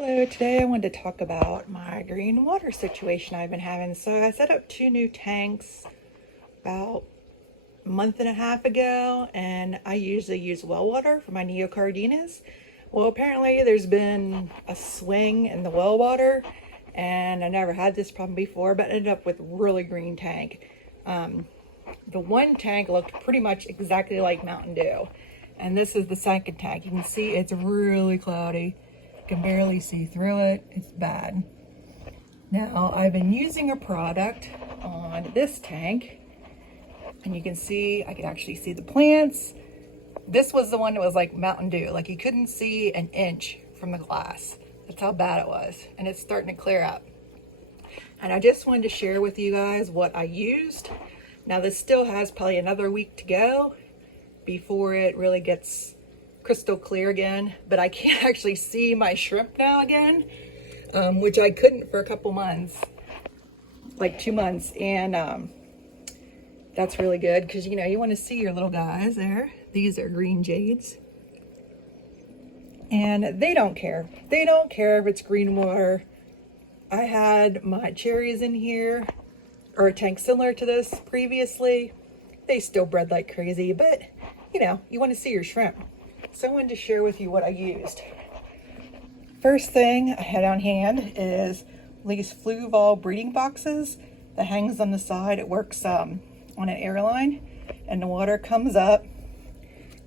Hello, today I wanted to talk about my green water situation I've been having. So I set up 2 new tanks about a month and a half ago, and I usually use well water for my neocardinas. Well, apparently there's been a swing in the well water, and I never had this problem before, but ended up with really green tank. The one tank looked pretty much exactly like Mountain Dew, and this is the second tank. You can see it's really cloudy. Can barely see through it. It's bad. Now I've been using a product on this tank, and you can see, I can actually see the plants. This was the one that was like Mountain Dew, like you couldn't see an inch from the glass. That's how bad it was, and it's starting to clear up. And I just wanted to share with you guys what I used. Now this still has probably another week to go before it really gets crystal clear again, but I can actually see my shrimp now again, which I couldn't for a couple months, like 2 months, and that's really good because you want to see your little guys there. These are green jades, and they don't care. They don't care if it's green water. I had my cherries in here, or a tank similar to this previously. They still bred like crazy, but you want to see your shrimp. So I wanted to share with you what I used. First thing I had on hand is these Fluval breeding boxes that hangs on the side. It works on an airline, and the water comes up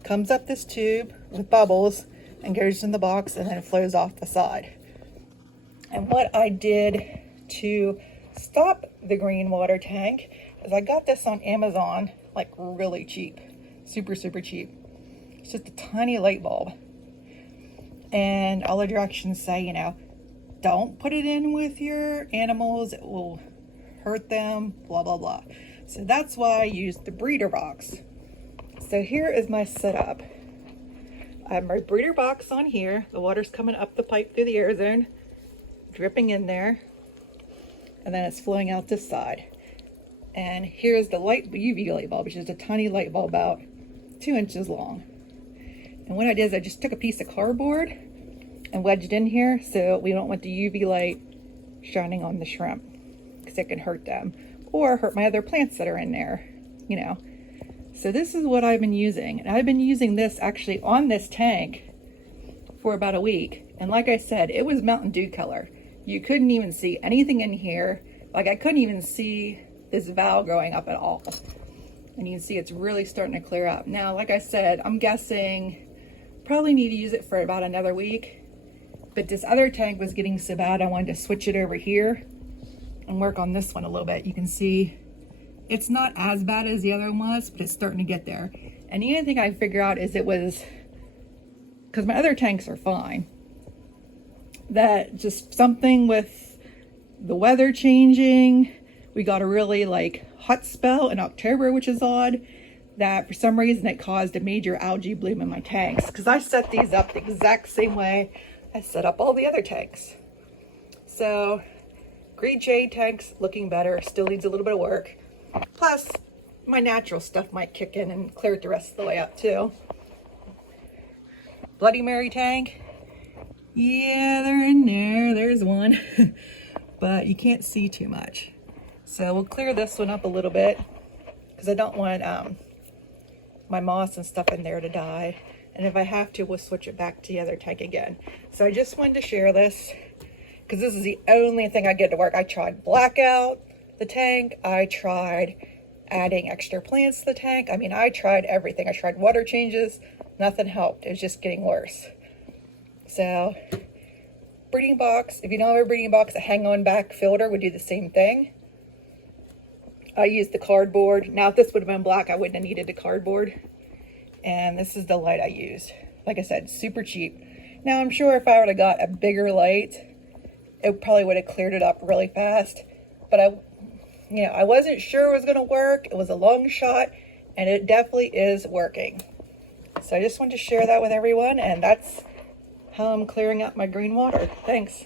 this tube with bubbles and goes in the box, and then it flows off the side. And what I did to stop the green water tank is I got this on Amazon, like really cheap, super cheap. It's just a tiny light bulb, and all the directions say, don't put it in with your animals, it will hurt them, blah blah blah. So that's why I used the breeder box. So here is my setup. I have my breeder box on here. The water's coming up the pipe through the air zone, dripping in there, and then it's flowing out this side. And here's the UV light bulb, which is a tiny light bulb about 2 inches long. And what I did is I just took a piece of cardboard and wedged it in here so we don't want the UV light shining on the shrimp, because it can hurt them or hurt my other plants that are in there, So this is what I've been using. And I've been using this actually on this tank for about a week. And like I said, it was Mountain Dew color. You couldn't even see anything in here. Like I couldn't even see this valve growing up at all. And you can see it's really starting to clear up. Now, like I said, I'm guessing probably need to use it for about another week, but this other tank was getting so bad I wanted to switch it over here and work on this one a little bit. You can see it's not as bad as the other one was, but it's starting to get there. And the only thing I figure out is it was because my other tanks are fine, that just something with the weather changing. We got a really hot spell in October, which is odd, that for some reason it caused a major algae bloom in my tanks, because I set these up the exact same way I set up all the other tanks. So green jade tanks looking better, still needs a little bit of work. Plus my natural stuff might kick in and clear it the rest of the way up too. Bloody Mary tank, yeah, they're in there. There's one, but you can't see too much. So we'll clear this one up a little bit because I don't want my moss and stuff in there to die. And if I have to, we'll switch it back to the other tank again. So I just wanted to share this because this is the only thing I get to work. I tried blackout the tank. I tried adding extra plants to the tank. I mean, I tried everything. I tried water changes. Nothing helped. It was just getting worse. So breeding box, if you don't have a breeding box, a hang on back filter would do the same thing. I used the cardboard. Now if this would have been black, I wouldn't have needed the cardboard. And this is the light I used. Like I said, super cheap. Now I'm sure if I would have got a bigger light, it probably would have cleared it up really fast. But I wasn't sure it was gonna work. It was a long shot, and it definitely is working. So I just wanted to share that with everyone, and that's how I'm clearing up my green water. Thanks.